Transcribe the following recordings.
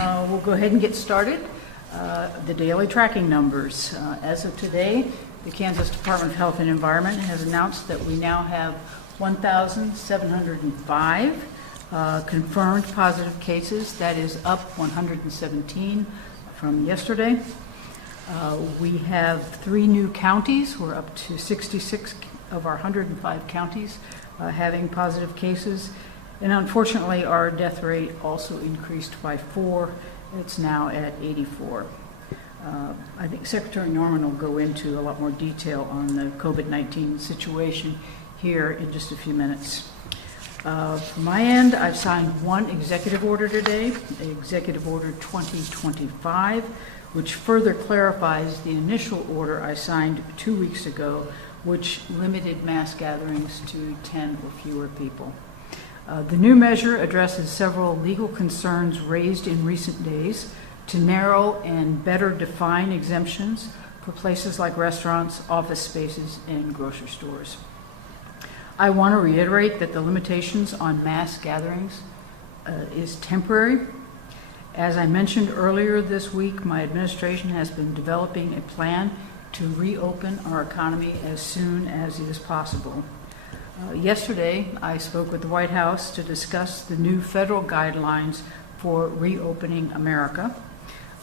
We'll go ahead and get started. The daily tracking numbers. As of today, the Kansas Department of Health and Environment has announced that we now have 1,705 confirmed positive cases. That is up 117 from yesterday. We have 3 new counties. We're up to 66 of our 105 counties having positive cases. And unfortunately, our death rate also increased by 4. It's now at 84. I think Secretary Norman will go into a lot more detail on the COVID-19 situation here in just a few minutes. From my end, I've signed 1 executive order today, Executive Order 2025, which further clarifies the initial order I signed 2 weeks ago, which limited mass gatherings to 10 or fewer people. The new measure addresses several legal concerns raised in recent days to narrow and better define exemptions for places like restaurants, office spaces, and grocery stores. I want to reiterate that the limitations on mass gatherings is temporary. As I mentioned earlier this week, my administration has been developing a plan to reopen our economy as soon as is possible. Yesterday, I spoke with the White House to discuss the new federal guidelines for reopening America.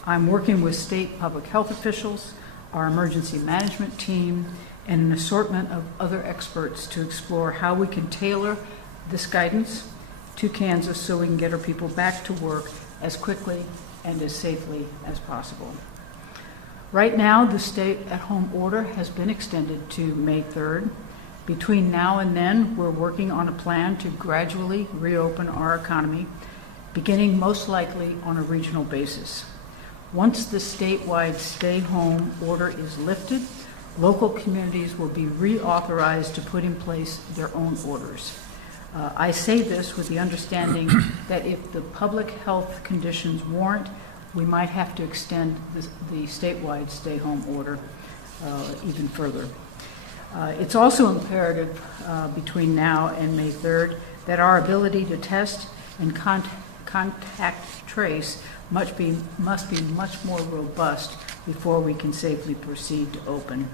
I'm working with state public health officials, our emergency management team, and an assortment of other experts to explore how we can tailor this guidance to Kansas so we can get our people back to work as quickly and as safely as possible. Right now, the stay-at-home order has been extended to May 3rd. Between now and then, we're working on a plan to gradually reopen our economy, beginning most likely on a regional basis. Once the statewide stay-home order is lifted, local communities will be reauthorized to put in place their own orders. I say this with the understanding that if the public health conditions warrant, we might have to extend the statewide stay-home order even further. It's also imperative between now and May 3rd that our ability to test and contact trace must be much more robust before we can safely proceed to open.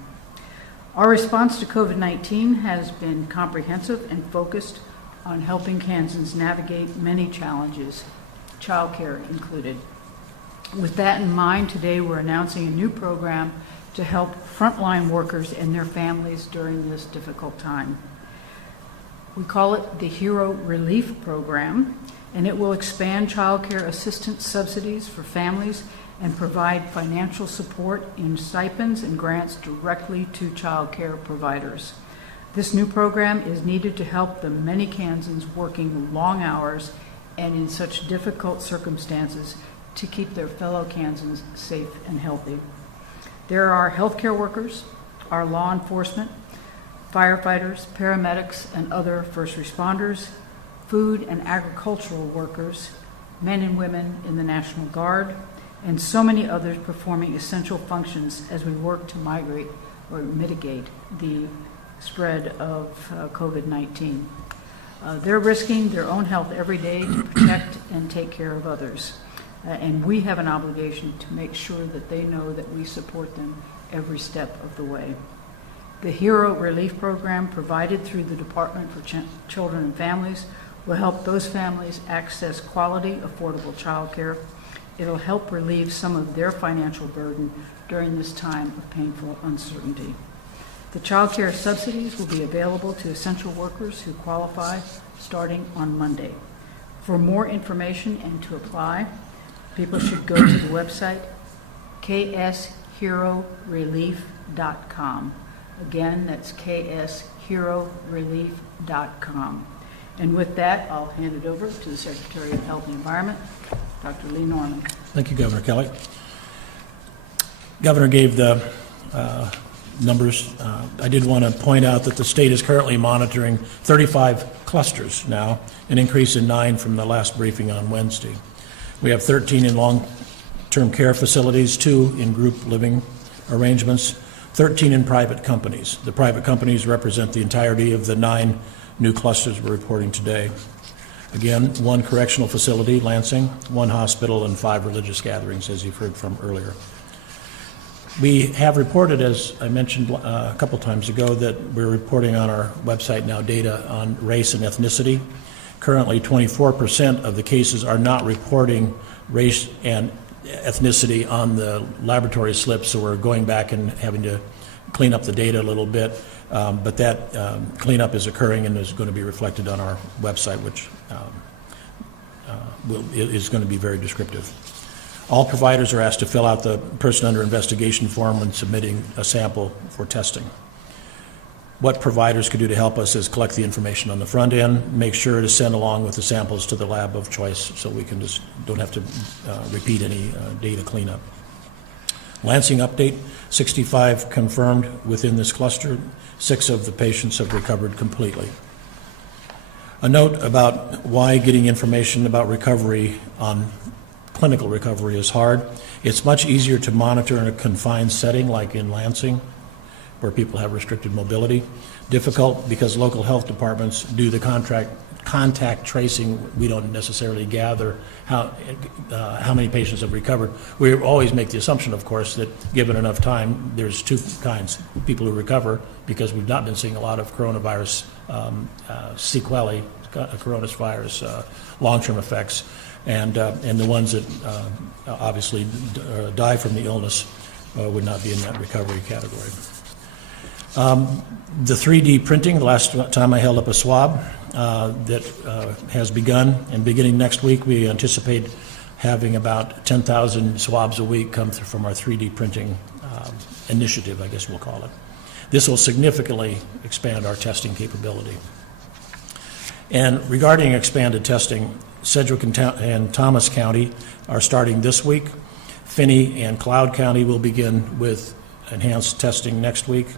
Our response to COVID-19 has been comprehensive and focused on helping Kansans navigate many challenges, childcare included. With that in mind, today we're announcing a new program to help frontline workers and their families during this difficult time. We call it the Hero Relief Program, and it will expand child care assistance subsidies for families and provide financial support in stipends and grants directly to child care providers. This new program is needed to help the many Kansans working long hours and in such difficult circumstances to keep their fellow Kansans safe and healthy. There are healthcare workers, our law enforcement, firefighters, paramedics, and other first responders, food and agricultural workers, men and women in the National Guard, and so many others performing essential functions as we work to mitigate the spread of COVID-19. They're risking their own health every day to protect and take care of others. And we have an obligation to make sure that they know that we support them every step of the way. The Hero Relief Program provided through the Department for Children and Families will help those families access quality, affordable child care. It'll help relieve some of their financial burden during this time of painful uncertainty. The child care subsidies will be available to essential workers who qualify starting on Monday. For more information and to apply, people should go to the website ksherorelief.com. Again, that's ksherorelief.com. And with that, I'll hand it over to the Secretary of Health and Environment, Dr. Lee Norman. Thank you, Governor Kelly. Governor gave the numbers. I did want to point out that the state is currently monitoring 35 clusters now, an increase in 9 from the last briefing on Wednesday. We have 13 in long-term care facilities, 2 in group living arrangements, 13 in private companies. The private companies represent the entirety of the 9 new clusters we're reporting today. Again, 1 correctional facility, Lansing, 1 hospital, and 5 religious gatherings, as you've heard from earlier. We have reported, as I mentioned a couple times ago, that we're reporting on our website now data on race and ethnicity. Currently, 24% of the cases are not reporting race and ethnicity on the laboratory slips, so we're going back and having to clean up the data a little bit. But that cleanup is occurring and is going to be reflected on our website, which is going to be very descriptive. All providers are asked to fill out the person under investigation form when submitting a sample for testing. What providers could do to help us is collect the information on the front end, make sure to send along with the samples to the lab of choice so we can just don't have to repeat any data cleanup. Lansing update, 65 confirmed within this cluster. 6 of the patients have recovered completely. A note about why getting information about recovery on clinical recovery is hard. It's much easier to monitor in a confined setting like in Lansing, where people have restricted mobility. Difficult because local health departments do the contact tracing. We don't necessarily gather how many patients have recovered. We always make the assumption, of course, that given enough time, there's 2 kinds: people who recover because we've not been seeing a lot of coronavirus sequelae, coronavirus long-term effects, and the ones that obviously die from the illness would not be in that recovery category. The 3D printing, the last time I held up a swab, that has begun, and beginning next week we anticipate having about 10,000 swabs a week come through from our 3D printing initiative, I guess we'll call it. This will significantly expand our testing capability. And regarding expanded testing, Sedgwick and Thomas County are starting this week. Finney and Cloud County will begin with enhanced testing next week.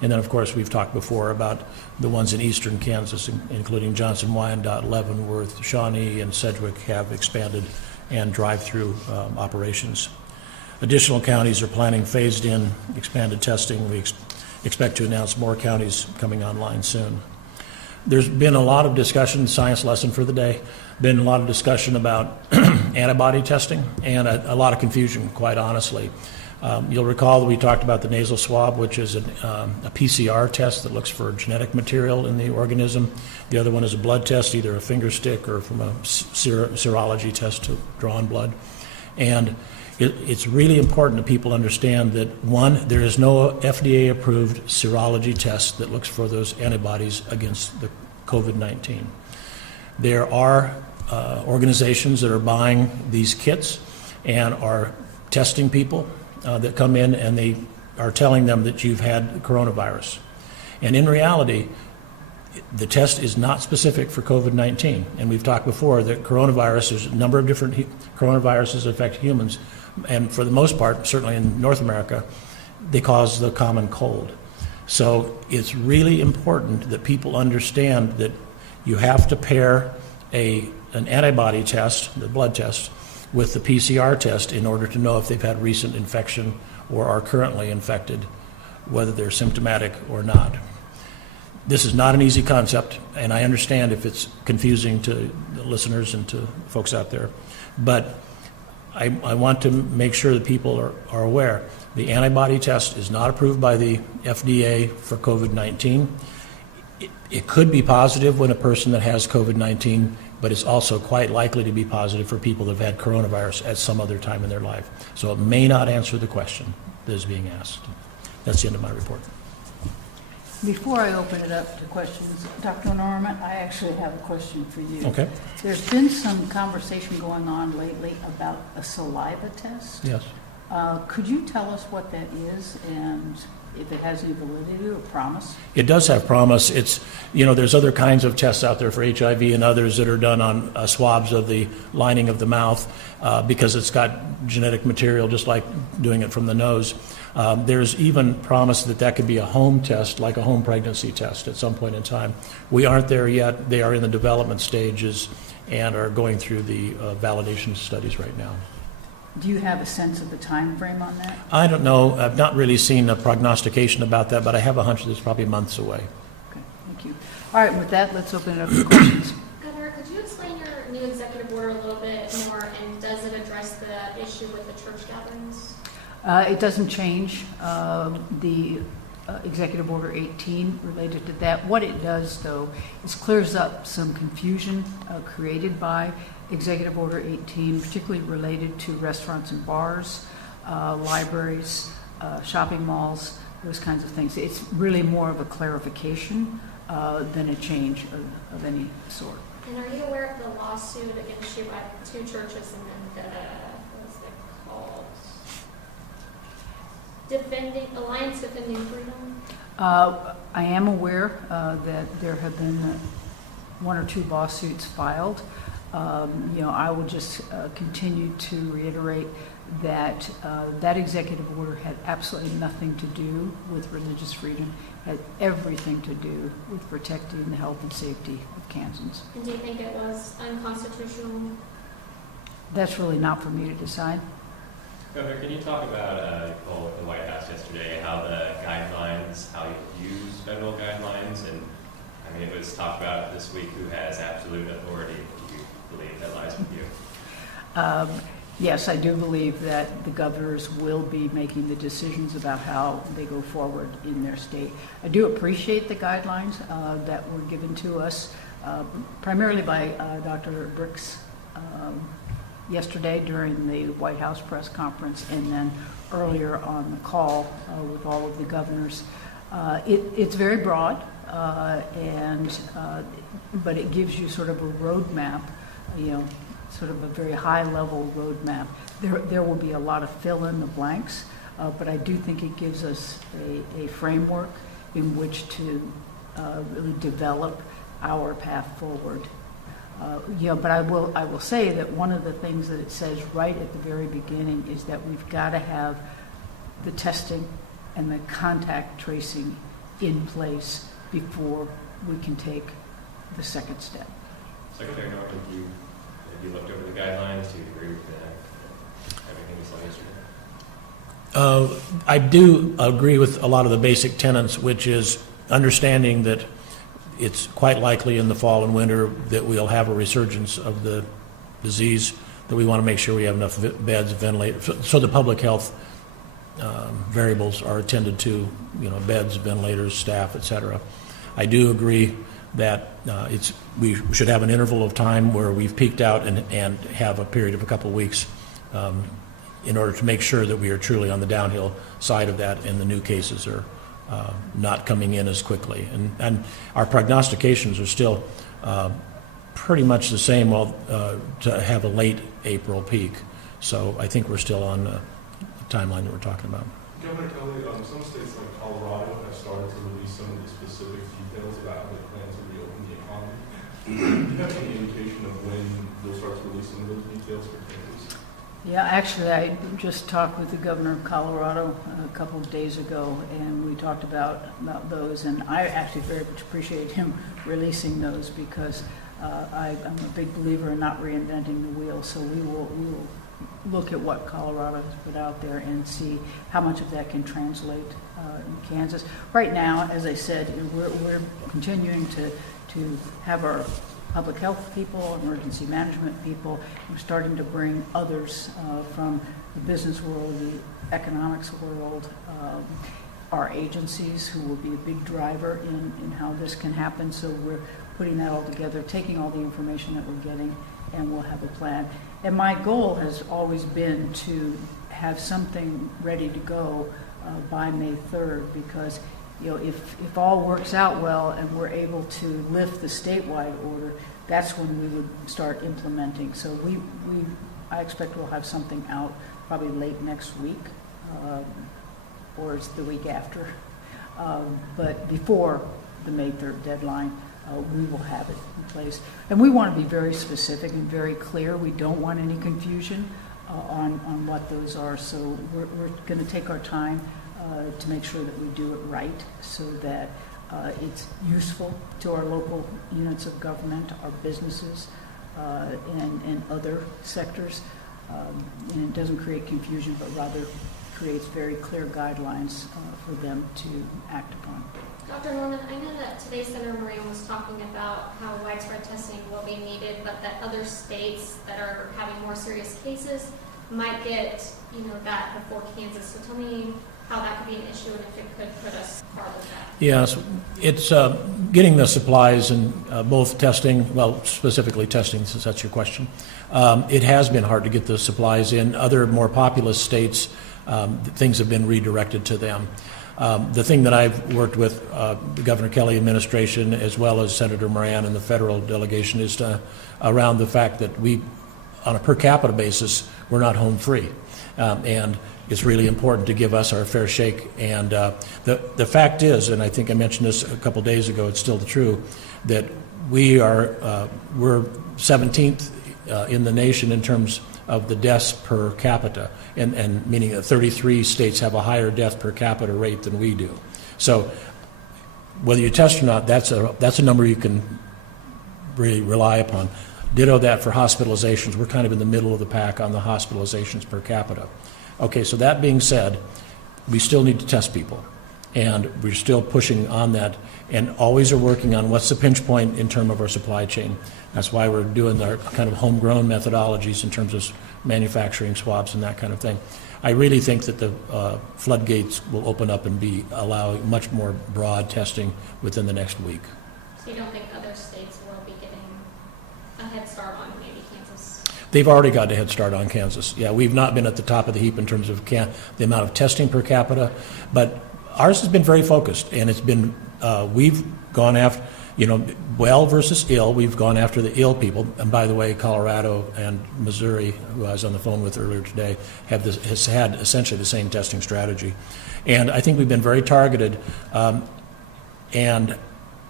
And then, of course, we've talked before about the ones in eastern Kansas, including Johnson, Wyandotte, Leavenworth, Shawnee, and Sedgwick have expanded and drive-through operations. Additional counties are planning phased-in expanded testing. We expect to announce more counties coming online soon. There's been a lot of discussion, science lesson for the day, been a lot of discussion about antibody testing and a lot of confusion, quite honestly. You'll recall that we talked about the nasal swab, which is a PCR test that looks for genetic material in the organism. The other one is a blood test, either a finger stick or from a serology test to draw on blood. And it's really important that people understand that, one, there is no FDA-approved serology test that looks for those antibodies against the COVID-19. There are organizations that are buying these kits and are testing people that come in, and they are telling them that you've had coronavirus. And in reality, the test is not specific for COVID-19. And we've talked before that coronavirus, there's a number of different coronaviruses that affect humans. And for the most part, certainly in North America, they cause the common cold. So it's really important that people understand that you have to pair an antibody test, the blood test, with the PCR test in order to know if they've had recent infection or are currently infected, whether they're symptomatic or not. This is not an easy concept, and I understand if it's confusing to the listeners and to folks out there, but I want to make sure that people are aware. The antibody test is not approved by the FDA for COVID-19. It could be positive when a person that has COVID-19, but it's also quite likely to be positive for people that have had coronavirus at some other time in their life. So it may not answer the question that is being asked. That's the end of my report. Before I open it up to questions, Dr. Norman, I actually have a question for you. Okay. There's been some conversation going on lately about a saliva test. Yes. Could you tell us what that is and if it has any validity or promise? It does have promise. It's, there's other kinds of tests out there for HIV and others that are done on swabs of the lining of the mouth because it's got genetic material, just like doing it from the nose. There's even promise that could be a home test, like a home pregnancy test at some point in time. We aren't there yet. They are in the development stages and are going through the validation studies right now. Do you have a sense of the time frame on that? I don't know. I've not really seen a prognostication about that, but I have a hunch that it's probably months away. Okay, thank you. All right, with that, let's open it up to questions. Governor, could you explain your address the issue with the church gatherings? It doesn't change the Executive Order 18 related to that. What it does, though, is clears up some confusion created by Executive Order 18, particularly related to restaurants and bars, libraries, shopping malls, those kinds of things. It's really more of a clarification than a change of any sort. And are you aware of the lawsuit against you by 2 churches and then what's it called? Defending Freedom? I am aware that there have been 1 or 2 lawsuits filed. I will just continue to reiterate that that executive order had absolutely nothing to do with religious freedom, had everything to do with protecting the health and safety of Kansans. And do you think it was unconstitutional? That's really not for me to decide. Governor, can you talk about the call with the White House yesterday, how the guidelines, how you use federal guidelines, and I mean, it was talked about this week who has absolute authority. Do you believe that lies with you? Yes, I do believe that the governors will be making the decisions about how they go forward in their state. I do appreciate the guidelines that were given to us, primarily by Dr. Bricks yesterday during the White House press conference, and then earlier on the call with all of the governors. It's very broad, but it gives you sort of a roadmap, sort of a very high-level roadmap. There will be a lot of fill in the blanks, but I do think it gives us a framework in which to really develop our path forward. But I will say that one of the things that it says right at the very beginning is that we've got to have the testing and the contact tracing in place before we can take the second step. Secretary Norton, have you looked over the guidelines? Do you agree with everything you said yesterday? I do agree with a lot of the basic tenets, which is understanding that it's quite likely in the fall and winter that we'll have a resurgence of the disease, that we want to make sure we have enough beds, ventilators, so the public health variables are attended to, beds, ventilators, staff, et cetera. I do agree that we should have an interval of time where we've peaked out and have a period of a couple of weeks in order to make sure that we are truly on the downhill side of that and the new cases are not coming in as quickly. And our prognostications are still pretty much the same to have a late April peak. So I think we're still on the timeline that we're talking about. Governor Kelly, some states like Colorado have started to release some of the specific details about how they plan to reopen the economy. Do you have any indication of when they'll start to release some of those details for Kansas? Yeah, actually, I just talked with the governor of Colorado a couple of days ago, and we talked about those, and I actually very much appreciate him releasing those because I'm a big believer in not reinventing the wheel, so we will look at what Colorado has put out there and see how much of that can translate in Kansas. Right now, as I said, we're continuing to have our public health people, emergency management people. We're starting to bring others from the business world, the economics world, our agencies who will be a big driver in how this can happen. So we're putting that all together, taking all the information that we're getting, and we'll have a plan. And my goal has always been to have something ready to go by May 3rd, because if all works out well and we're able to lift the statewide order, that's when we would start implementing. So I expect we'll have something out probably late next week, or it's the week after. But before the May 3rd deadline, we will have it in place. And we want to be very specific and very clear. We don't want any confusion on what those are. So we're going to take our time to make sure that we do it right so that it's useful to our local units of government, our businesses, and other sectors. And it doesn't create confusion, but rather creates very clear guidelines for them to act upon. Dr. Norman, I know that today Senator Moran was talking about how widespread testing will be needed, but that other states that are having more serious cases might get, that before Kansas. So tell me how that could be an issue and if it could put us farther back. Yes, it's getting the supplies and both testing, well, specifically testing, since that's your question. It has been hard to get the supplies in. Other more populous states, things have been redirected to them. The thing that I've worked with the Governor Kelly administration as well as Senator Moran and the federal delegation is around the fact that we, on a per capita basis, we're not home free. And it's really important to give us our fair shake. And the fact is, and I think I mentioned this a couple days ago, it's still true, that we're 17th in the nation in terms of the deaths per capita, and meaning that 33 states have a higher death per capita rate than we do. So whether you test or not, that's a number you can really rely upon. Ditto that for hospitalizations. We're kind of in the middle of the pack on the hospitalizations per capita. Okay, so that being said, we still need to test people, and we're still pushing on that, and always are working on what's the pinch point in terms of our supply chain. That's why we're doing our kind of homegrown methodologies in terms of manufacturing swabs and that kind of thing. I really think that the floodgates will open up and be allowing much more broad testing within the next week. So you don't think other states will be getting a head start on maybe Kansas? They've already got a head start on Kansas. Yeah, we've not been at the top of the heap in terms of the amount of testing per capita, but ours has been very focused, and it's been, we've gone after, well versus ill. We've gone after the ill people. And by the way, Colorado and Missouri, who I was on the phone with earlier today, has had essentially the same testing strategy. And I think we've been very targeted. And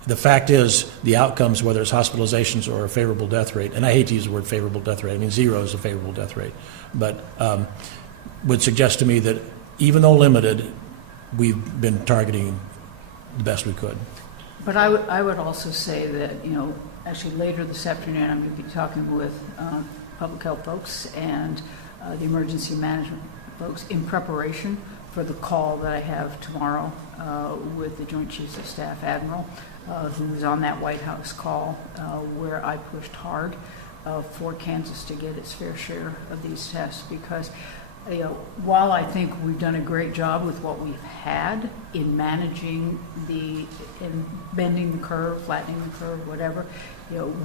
the fact is, the outcomes, whether it's hospitalizations or a favorable death rate, and I hate to use the word favorable death rate, I mean 0 is a favorable death rate, but would suggest to me that even though limited, we've been targeting the best we could. But I would also say that, actually later this afternoon, I'm going to be talking with public health folks and the emergency management folks in preparation for the call that I have tomorrow with the Joint Chiefs of Staff Admiral, who was on that White House call where I pushed hard for Kansas to get its fair share of these tests, because while I think we've done a great job with what we've had in managing in bending the curve, flattening the curve, whatever,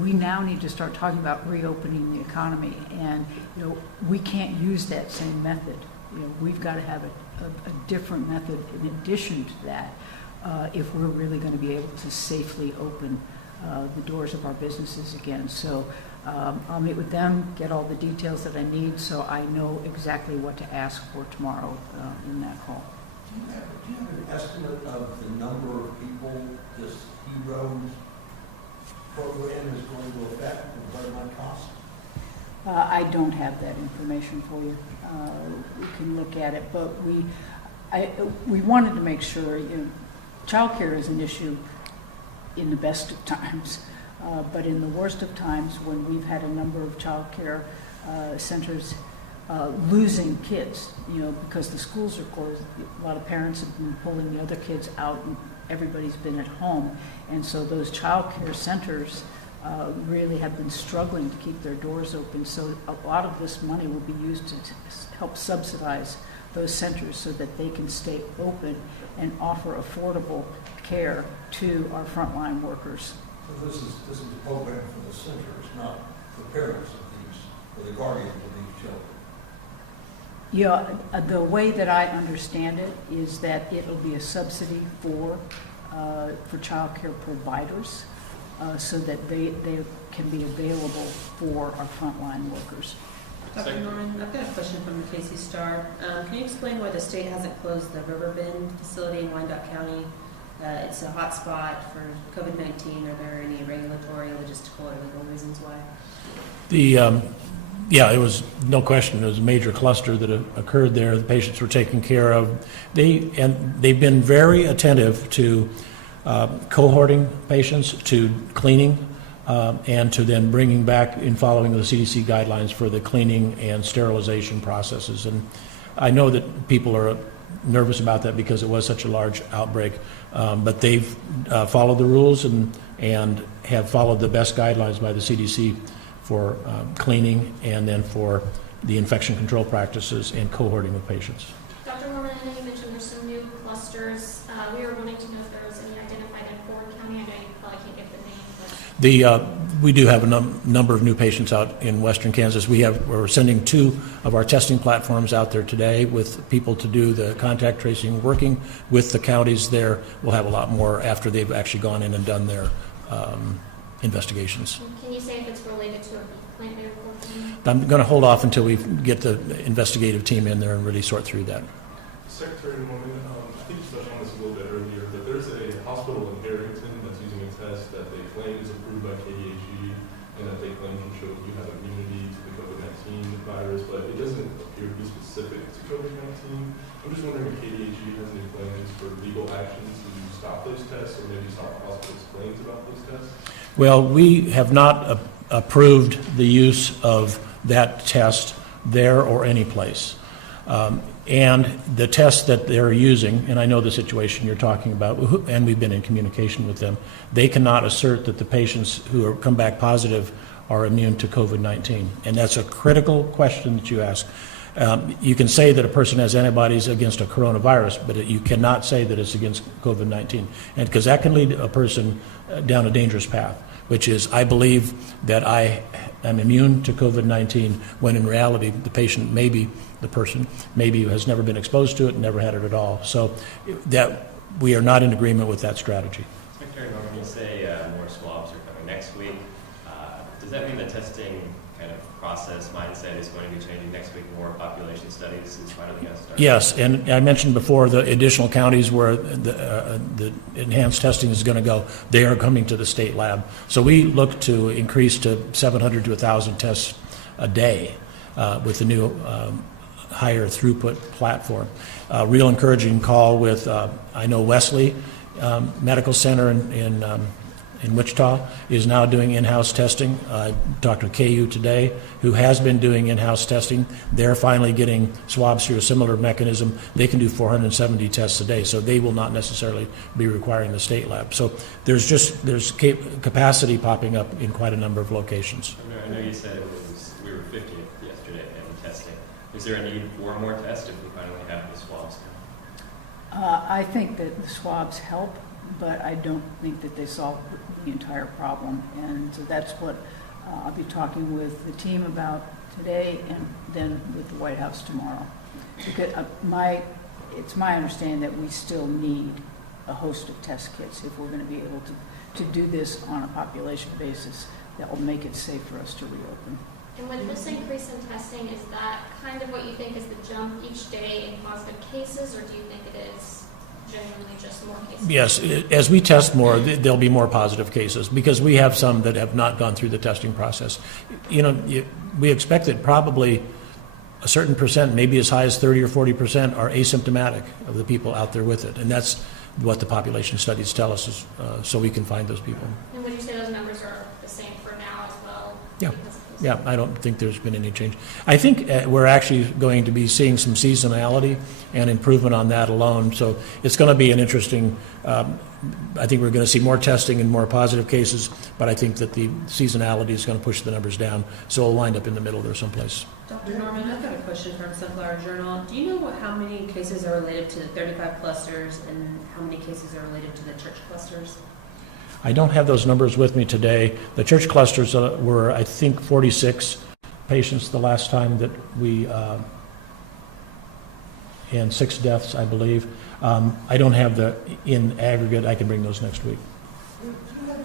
we now need to start talking about reopening the economy, and we can't use that same method. We've got to have a different method in addition to that if we're really going to be able to safely open the doors of our businesses again. So I'll meet with them, get all the details that I need, so I know exactly what to ask for tomorrow in that call. Do you have an estimate of the number of people this HEROES program is going to affect and what it might cost? I don't have that information for you. We can look at it, but we wanted to make sure, childcare is an issue in the best of times. But in the worst of times, when we've had a number of child care centers losing kids, because the schools are closed, a lot of parents have been pulling the other kids out and everybody's been at home. And so those child care centers really have been struggling to keep their doors open. So a lot of this money will be used to help subsidize those centers so that they can stay open and offer affordable care to our frontline workers. So this is a program for the centers, not the parents of these, or the guardians of these children. Yeah, the way that I understand it is that it'll be a subsidy for child care providers so that they can be available for our frontline workers. Dr. Norman, I've got a question from Casey Starr. Can you explain why the state hasn't closed the Riverbend facility in Wyandotte County? It's a hot spot for COVID-19. Are there any regulatory, logistical, or legal reasons why? Yeah, it was no question. It was a major cluster that occurred there. The patients were taken care of. They've been very attentive to cohorting patients, to cleaning, and to then bringing back in following the CDC guidelines for the cleaning and sterilization processes. And I know that people are nervous about that because it was such a large outbreak, but they've followed the rules and have followed the best guidelines by the CDC for cleaning and then for the infection control practices and cohorting of patients. Dr. Norman, I know you mentioned there's some new clusters. We were wanting to know if there was any identified in Ford County. I know you probably can't give the name, but We do have a number of new patients out in western Kansas. We're sending 2 of our testing platforms out there today with people to do the contact tracing, working with the counties there. We'll have a lot more after they've actually gone in and done their investigations. can you say if it's related to a plant they were working? I'm going to hold off until we get the investigative team in there and really sort through that. Secretary Norman, I think you touched on this a little bit earlier, but there's a hospital in Harrington that's using a test that they claim is approved by KDHE and that they claim can show you have immunity to the COVID-19 virus, but it doesn't appear to be specific to COVID-19. I'm just wondering if KDHE has any plans for legal actions to stop those tests or maybe stop the hospital's claims about those tests? Well, we have not approved the use of that test there or any place. And the test that they're using, and I know the situation you're talking about, and we've been in communication with them, they cannot assert that the patients who come back positive are immune to COVID-19. And that's a critical question that you ask. You can say that a person has antibodies against a coronavirus, but you cannot say that it's against COVID-19. And because that can lead a person down a dangerous path, which is, I believe that I am immune to COVID-19, when in reality the patient the person maybe has never been exposed to it, never had it at all. So that we are not in agreement with that strategy. Secretary Norman, you say more swabs are coming next week. Does that mean the testing kind of process mindset is going to be changing next week? More population studies is finally going to start? Yes, and I mentioned before the additional counties where the enhanced testing is going to go, they are coming to the state lab. So we look to increase to 700 to 1,000 tests a day with the new higher throughput platform. Real encouraging call with, I know Wesley Medical Center in Wichita is now doing in-house testing. I talked to KU today, who has been doing in-house testing. They're finally getting swabs through a similar mechanism. They can do 470 tests a day, so they will not necessarily be requiring the state lab. So there's capacity popping up in quite a number of locations. I know you said we were 50th yesterday in testing. Is there a need for more tests if we finally have the swabs? I think that the swabs help, but I don't think that they solve the entire problem. And so that's what I'll be talking with the team about today and then with the White House tomorrow. Because it's my understanding that we still need a host of test kits if we're going to be able to do this on a population basis that will make it safe for us to reopen. And with this increase in testing, is that kind of what you think is the jump each day in positive cases, or do you think it is genuinely just more cases? Yes, as we test more, there'll be more positive cases because we have some that have not gone through the testing process. We expect that probably a certain percent, maybe as high as 30 or 40%, are asymptomatic of the people out there with it. And that's what the population studies tell us, is, so we can find those people. And would you say those numbers are the same for now as well? Yeah. Yeah, I don't think there's been any change. I think we're actually going to be seeing some seasonality and improvement on that alone. So it's going to be an interesting, I think we're going to see more testing and more positive cases, but I think that the seasonality is going to push the numbers down. So we'll wind up in the middle there someplace. Dr. Norman, I've got a question from Sunflower Journal. Do you know how many cases are related to the 35 clusters and how many cases are related to the church clusters? I don't have those numbers with me today. The church clusters were, I think, 46 patients the last time that we, and 6 deaths, I believe. I don't have the in aggregate. I can bring those next week. Do you have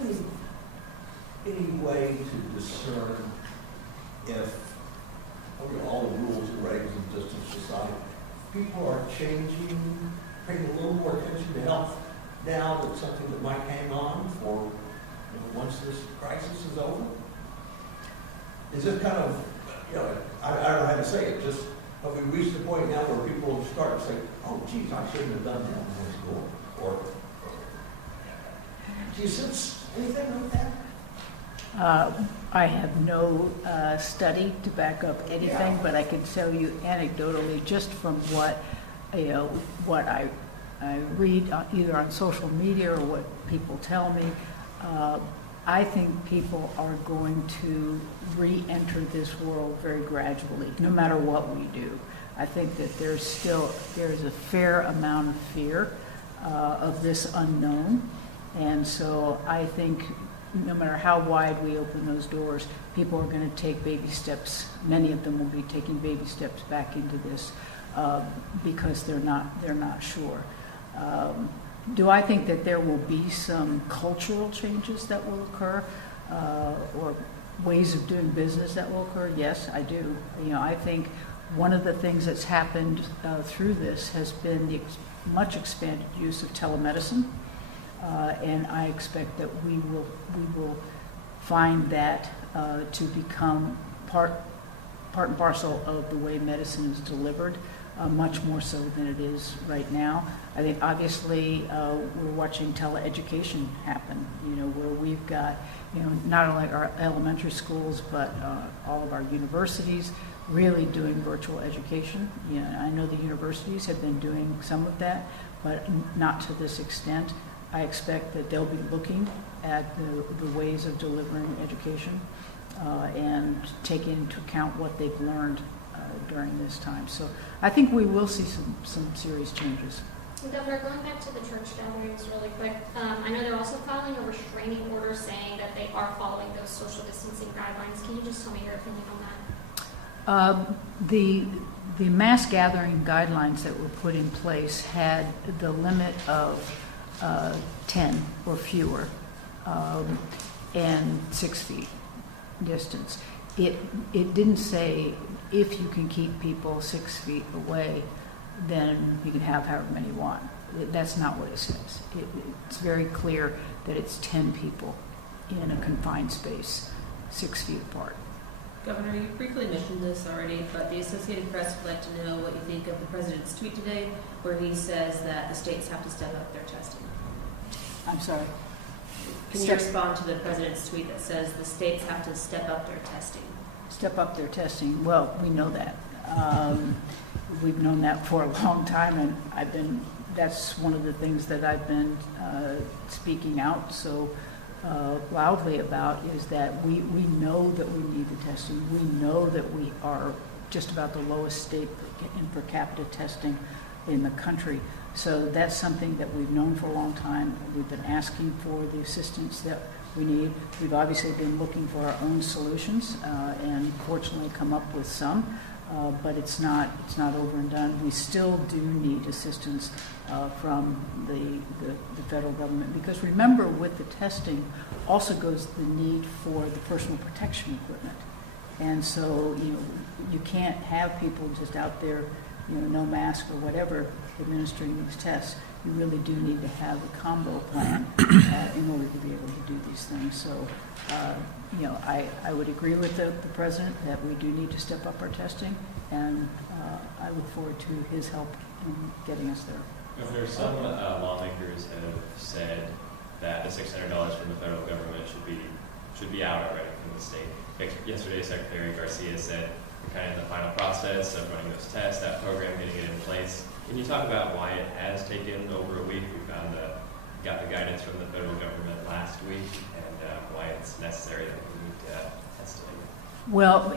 any way to discern if, all the rules and regs of distance aside, people are changing, paying a little more attention to health now that's something that might hang on for once this crisis is over? Is it kind of, I don't know how to say it, just have we reached the point now where people start to say, oh, geez, I shouldn't have done that when I was going? Or do you sense anything like that? I have no study to back up anything, but I can tell you anecdotally, just from what I read either on social media or what people tell me, I think people are going to re-enter this world very gradually, no matter what we do. I think that there's a fair amount of fear of this unknown. And so I think no matter how wide we open those doors, people are going to take baby steps. Many of them will be taking baby steps back into this because they're not sure. Do I think that there will be some cultural changes that will occur or ways of doing business that will occur? Yes, I do. I think one of the things that's happened through this has been the much expanded use of telemedicine. And I expect that we will find that to become part and parcel of the way medicine is delivered, much more so than it is right now. I think obviously we're watching teleeducation happen, where we've got, not only our elementary schools, but all of our universities really doing virtual education. I know the universities have been doing some of that, but not to this extent. I expect that they'll be looking at the ways of delivering education and taking into account what they've learned during this time. So I think we will see some serious changes. Governor, going back to the church gatherings really quick, I know they're also filing a restraining order saying that they are following those social distancing guidelines. Can you just tell me your opinion on that? The mass gathering guidelines that were put in place had the limit of 10 or fewer and 6 feet distance. It didn't say if you can keep people 6 feet away, then you can have however many you want. That's not what it says. It's very clear that it's 10 people in a confined space, 6 feet apart. Governor, you briefly mentioned this already, but the Associated Press would like to know what you think of the president's tweet today, where he says that the states have to step up their testing. I'm sorry. Can you respond to the president's tweet that says the states have to step up their testing? Step up their testing. Well, we know that. We've known that for a long time, and that's one of the things that I've been speaking out so loudly about, is that we know that we need the testing. We know that we are just about the lowest state in per capita testing in the country. So that's something that we've known for a long time. We've been asking for the assistance that we need. We've obviously been looking for our own solutions and fortunately come up with some, but it's not over and done. We still do need assistance from the federal government, because remember, with the testing also goes the need for the personal protection equipment. And so you can't have people just out there, no mask or whatever, administering these tests. You really do need to have a combo plan in order to be able to do these things. So, I would agree with the president that we do need to step up our testing, and I look forward to his help in getting us there. Governor, some lawmakers have said that the $600 from the federal government should be out already from the state. Yesterday, Secretary Garcia said we're kind of in the final process of running those tests, that program, getting it in place. Can you talk about why it has taken over a week? We got the guidance from the federal government last week, and why it's necessary that we need to test it. Well,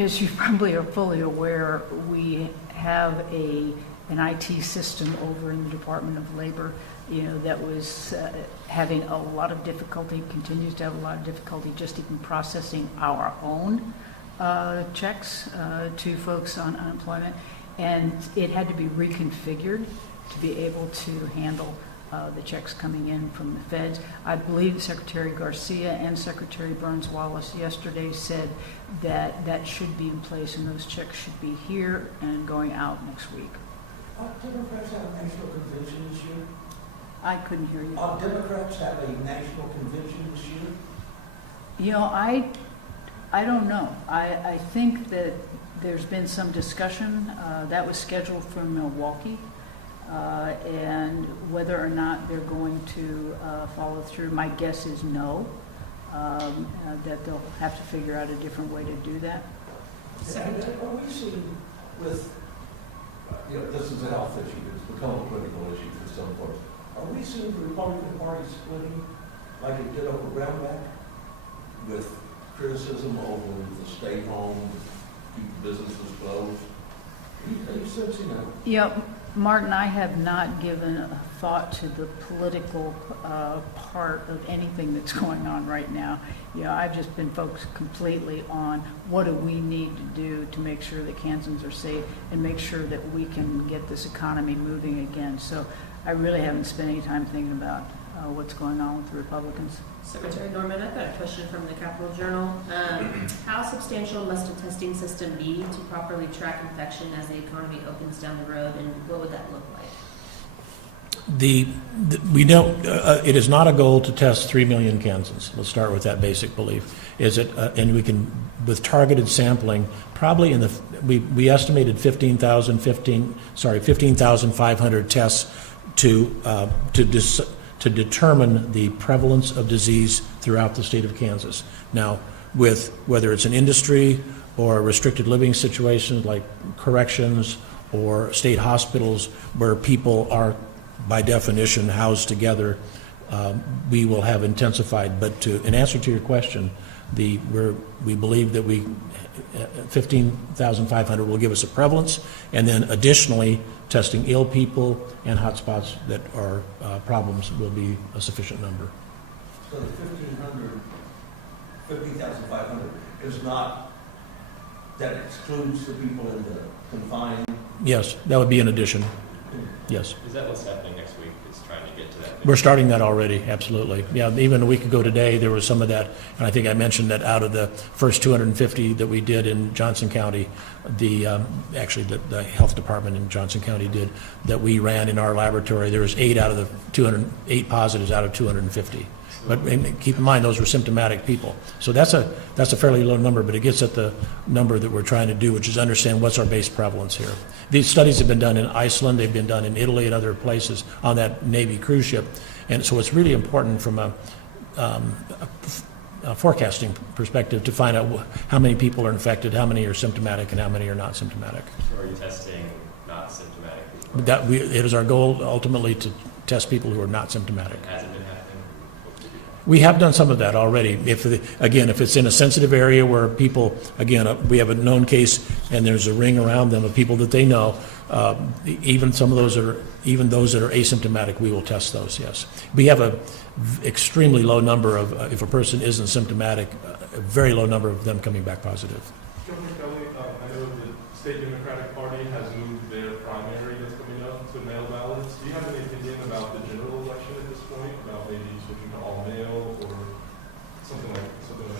as you probably are fully aware, we have an IT system over in the Department of Labor, that was having a lot of difficulty, continues to have a lot of difficulty just even processing our own checks to folks on unemployment. And it had to be reconfigured to be able to handle the checks coming in from the feds. I believe Secretary Garcia and Secretary Burns-Wallace yesterday said that that should be in place and those checks should be here and going out next week. Democrats have a national convention this year? I couldn't hear you. Democrats have a national convention this year? I don't know. I think that there's been some discussion that was scheduled for Milwaukee, and whether or not they're going to follow through. My guess is no, that they'll have to figure out a different way to do that. Are we seeing with, this is a health issue, it's become a political issue for some folks. Are we seeing the Republican Party splitting like it did over Brownback? with criticism over the stay home, keep businesses closed. Any sense, Yeah, Martin, I have not given a thought to the political part of anything that's going on right now. I've just been focused completely on what do we need to do to make sure that Kansans are safe and make sure that we can get this economy moving again. So I really haven't spent any time thinking about what's going on with the Republicans. Secretary Norman, I've got a question from the Capitol Journal. How substantial must a testing system be to properly track infection as the economy opens down the road, and what would that look like? We don't. It is not a goal to test 3 million Kansans. Let's start with that basic belief. Is it? And we can, with targeted sampling, probably we estimated 15,500 tests to determine the prevalence of disease throughout the state of Kansas. Now, with whether it's an industry or restricted living situations like corrections or state hospitals where people are, by definition, housed together, we will have intensified. But in answer to your question, we believe that 15,500 will give us a prevalence, and then additionally, testing ill people and hotspots that are problems will be a sufficient number. So the 15,500 is not, that excludes the people in the confined? Yes, that would be an addition. Yes. Is that what's happening next week, is trying to get to that? We're starting that already, absolutely. Yeah, even a week ago today, there was some of that, and I think I mentioned that out of the first 250 that we did in Johnson County, the health department in Johnson County did, that we ran in our laboratory, there was 8 positives out of 250. But keep in mind, those were symptomatic people. So that's a fairly low number, but it gets at the number that we're trying to do, which is understand what's our base prevalence here. These studies have been done in Iceland, they've been done in Italy and other places on that Navy cruise ship. And so it's really important from a forecasting perspective to find out how many people are infected, how many are symptomatic, and how many are not symptomatic. So are you testing not symptomatic people? It is our goal ultimately to test people who are not symptomatic. It hasn't been happening? We have done some of that already. If it's in a sensitive area where people, we have a known case and there's a ring around them of people that they know, even those that are asymptomatic, we will test those, yes. We have a extremely low number of, if a person isn't symptomatic, a very low number of them coming back positive. Governor Kelly, I know the State Democratic Party has moved their primary that's coming up to mail ballots. Do you have any opinion about the general election at this point, about maybe switching to all mail or something like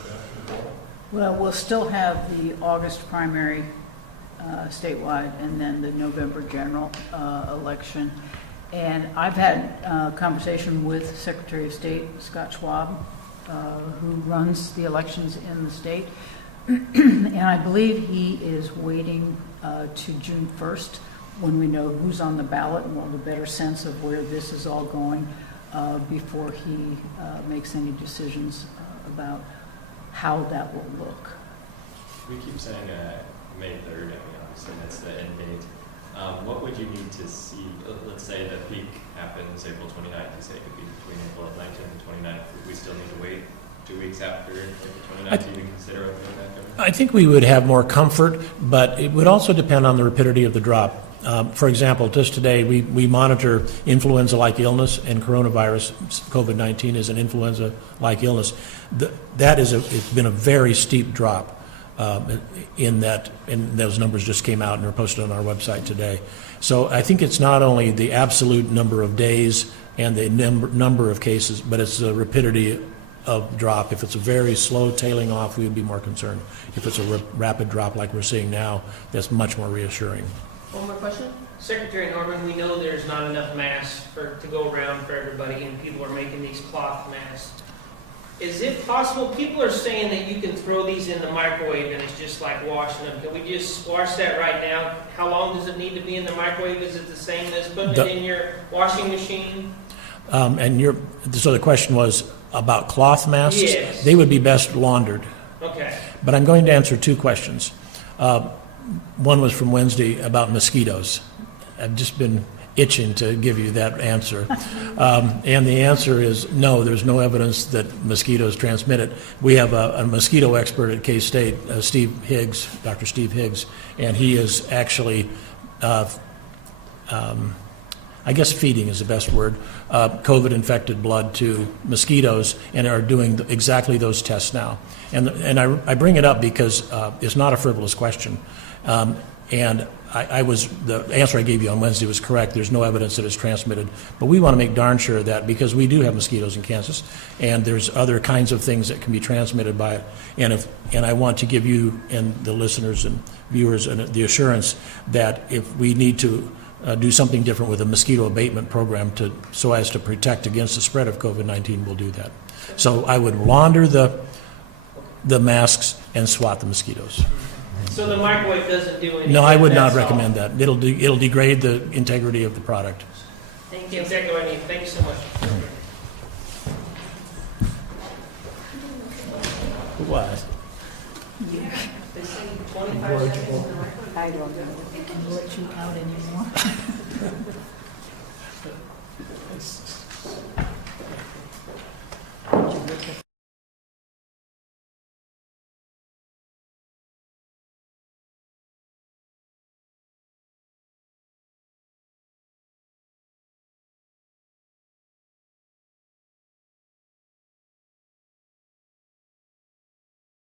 that in the fall? Well, we'll still have the August primary statewide and then the November general election. And I've had a conversation with Secretary of State Scott Schwab, who runs the elections in the state. And I believe he is waiting to June 1st when we know who's on the ballot and we'll have a better sense of where this is all going before he makes any decisions about how that will look. We keep saying May 3rd, obviously that's the end date. What would you need to see, let's say the peak happens April 29th, you say it could be between April 19th and 29th, would we still need to wait 2 weeks after April 29th to even consider opening that government? I think we would have more comfort, but it would also depend on the rapidity of the drop. For example, just today, we monitor influenza-like illness, and coronavirus, COVID-19 is an influenza-like illness. It's been a very steep drop in that, and those numbers just came out and are posted on our website today. So I think it's not only the absolute number of days and the number of cases, but it's the rapidity of drop. If it's a very slow tailing off, we would be more concerned. If it's a rapid drop like we're seeing now, that's much more reassuring. One more question? Secretary Norman, we know there's not enough masks to go around for everybody, and people are making these cloth masks. Is it possible, people are saying that you can throw these in the microwave and it's just like washing them. Can we just wash that right now? How long does it need to be in the microwave? Is it the same as putting it in your washing machine? So the question was about cloth masks? Yes. They would be best laundered. Okay. But I'm going to answer 2 questions. One was from Wednesday about mosquitoes. I've just been itching to give you that answer. And the answer is no, there's no evidence that mosquitoes transmit it. We have a mosquito expert at K-State, Steve Higgs, Dr. Steve Higgs, and he is actually, I guess feeding is the best word, COVID-infected blood to mosquitoes and are doing exactly those tests now. And I bring it up because it's not a frivolous question. And the answer I gave you on Wednesday was correct. There's no evidence that it's transmitted. But we want to make darn sure that, because we do have mosquitoes in Kansas, and there's other kinds of things that can be transmitted by it. And I want to give you and the listeners and viewers the assurance that if we need to do something different with a mosquito abatement program so as to protect against the spread of COVID-19, we'll do that. So I would launder the masks and swat the mosquitoes. So the microwave doesn't do anything? No, I would not that's all? recommend that. It'll degrade the integrity of the product. Thank you. Exactly what I need. Thank you so much. What? They say 25 seconds in the microwave. I don't know if I can let you out anymore.